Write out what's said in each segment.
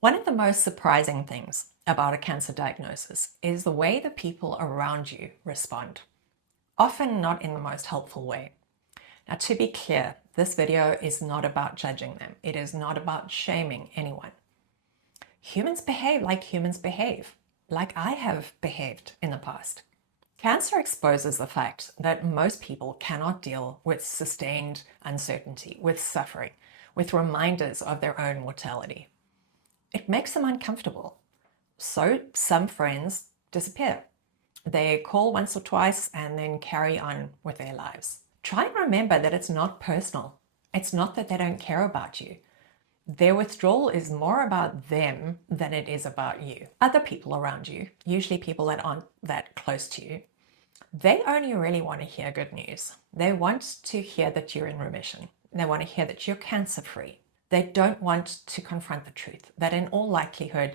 One of the most surprising things about a cancer diagnosis is the way the people around you respond, often not in the most helpful way. Now, to be clear, this video is not about judging them. It is not about shaming anyone. Humans behave, like I have behaved in the past. Cancer exposes the fact that most people cannot deal with sustained uncertainty, with suffering, with reminders of their own mortality. It makes them uncomfortable. So some friends disappear. They call once or twice and then carry on with their lives. Try and remember that it's not personal. It's not that they don't care about you. Their withdrawal is more about them than it is about you. Other people around you, usually people that aren't that close to you, they only really want to hear good news. They want to hear that you're in remission. They want to hear that you're cancer-free. They don't want to confront the truth, that in all likelihood,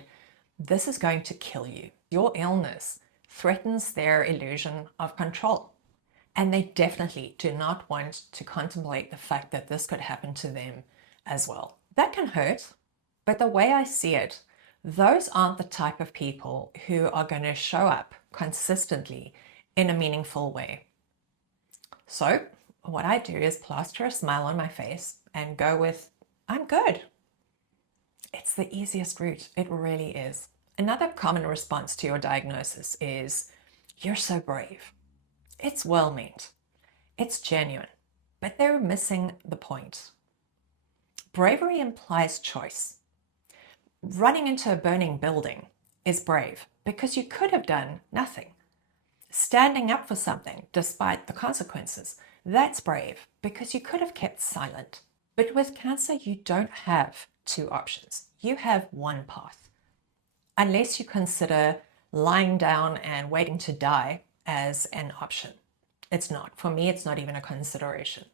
this is going to kill you. Your illness threatens their illusion of control. And they definitely do not want to contemplate the fact that this could happen to them as well. That can hurt, but the way I see it, those aren't the type of people who are going to show up consistently in a meaningful way. So what I do is plaster a smile on my face and go with, I'm good. It's the easiest route. It really is. Another common response to your diagnosis is, you're so brave. It's well meant. It's genuine, but they're missing the point. Bravery implies choice. Running into a burning building is brave because you could have done nothing. Standing up for something despite the consequences, that's brave because you could have kept silent. But with cancer, you don't have two options. You have one path. Unless you consider lying down and waiting to die as an option. It's not. For me, it's not even a consideration.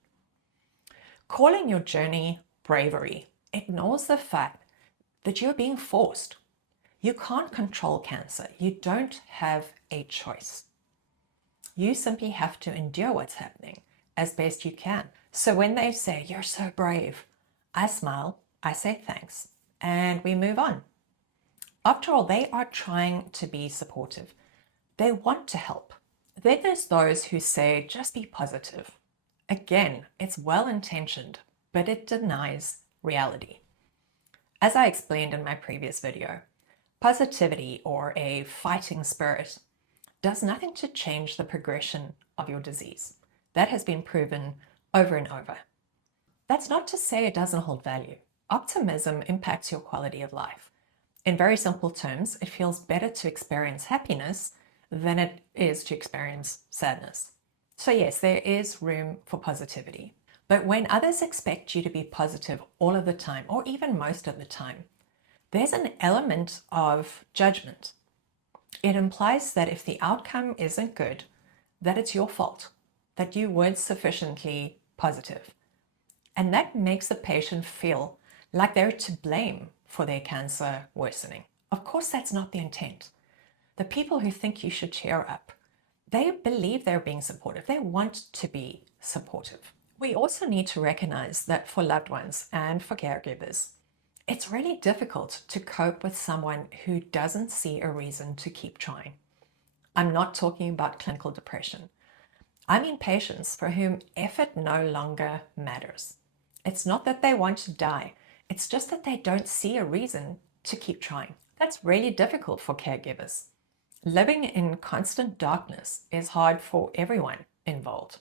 Calling your journey bravery ignores the fact that you're being forced. You can't control cancer. You don't have a choice. You simply have to endure what's happening as best you can. So when they say, you're so brave, I smile, I say thanks, and we move on. After all, they are trying to be supportive. They want to help. Then there's those who say, just be positive. Again, it's well-intentioned, but it denies reality. As I explained in my previous video, positivity or a fighting spirit does nothing to change the progression of your disease. That has been proven over and over. That's not to say it doesn't hold value. Optimism impacts your quality of life. In very simple terms, it feels better to experience happiness than it is to experience sadness. So yes, there is room for positivity. But when others expect you to be positive all of the time, or even most of the time, there's an element of judgment. It implies that if the outcome isn't good, that it's your fault, that you weren't sufficiently positive. And that makes the patient feel like they're to blame for their cancer worsening. Of course, that's not the intent. The people who think you should cheer up, they believe they're being supportive. They want to be supportive. We also need to recognize that for loved ones and for caregivers, it's really difficult to cope with someone who doesn't see a reason to keep trying. I'm not talking about clinical depression. I mean patients for whom effort no longer matters. It's not that they want to die. It's just that they don't see a reason to keep trying. That's really difficult for caregivers. Living in constant darkness is hard for everyone involved.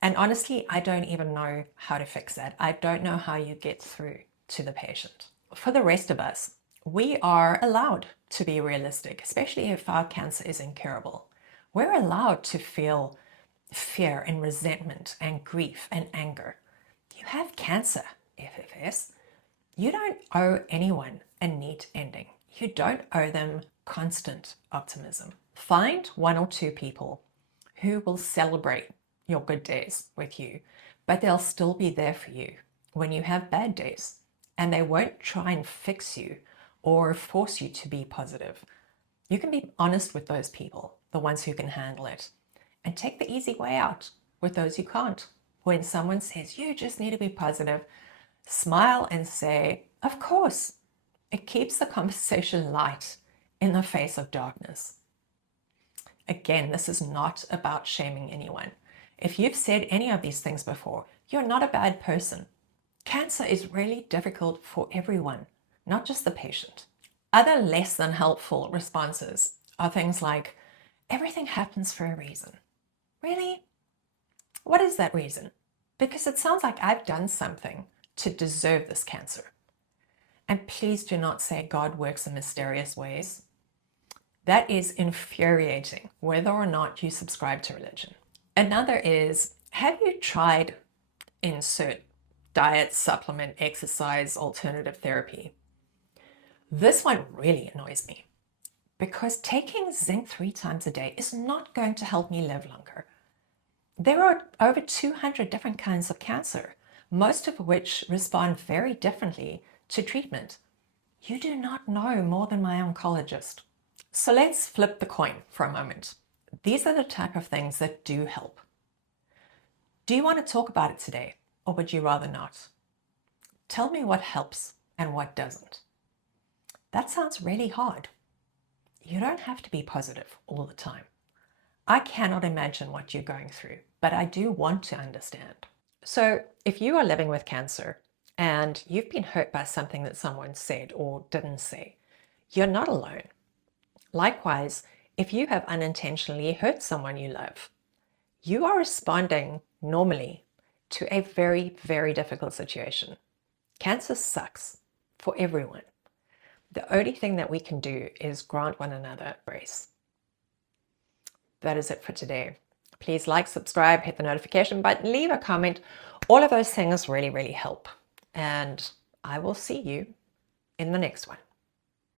And honestly, I don't even know how to fix that. I don't know how you get through to the patient. For the rest of us, we are allowed to be realistic, especially if our cancer is incurable. We're allowed to feel fear and resentment and grief and anger. You have cancer, FFS. You don't owe anyone a neat ending. You don't owe them constant optimism. Find one or two people who will celebrate your good days with you, but they'll still be there for you when you have bad days, and they won't try and fix you or force you to be positive. You can be honest with those people, the ones who can handle it, and take the easy way out with those who can't. When someone says, you just need to be positive, smile and say, of course, It keeps the conversation light in the face of darkness. Again, this is not about shaming anyone. If you've said any of these things before, you're not a bad person. Cancer is really difficult for everyone, not just the patient. Other less than helpful responses are things like, everything happens for a reason. Really? What is that reason? Because it sounds like I've done something to deserve this cancer. And please do not say God works in mysterious ways. That is infuriating, whether or not you subscribe to religion. Another is, have you tried insert diet, supplement, exercise, alternative therapy? This one really annoys me because taking zinc 3 times a day is not going to help me live longer. There are over 200 different kinds of cancer, most of which respond very differently to treatment. You do not know more than my oncologist. So let's flip the coin for a moment. These are the type of things that do help. Do you want to talk about it today, or would you rather not? Tell me what helps and what doesn't. That sounds really hard. You don't have to be positive all the time. I cannot imagine what you're going through, but I do want to understand. So if you are living with cancer and you've been hurt by something that someone said or didn't say, you're not alone. Likewise, if you have unintentionally hurt someone you love, you are responding normally to a very, very difficult situation. Cancer sucks for everyone. The only thing that we can do is grant one another grace. That is it for today. Please like, subscribe, hit the notification button, leave a comment. All of those things really, really help. And I will see you in the next one.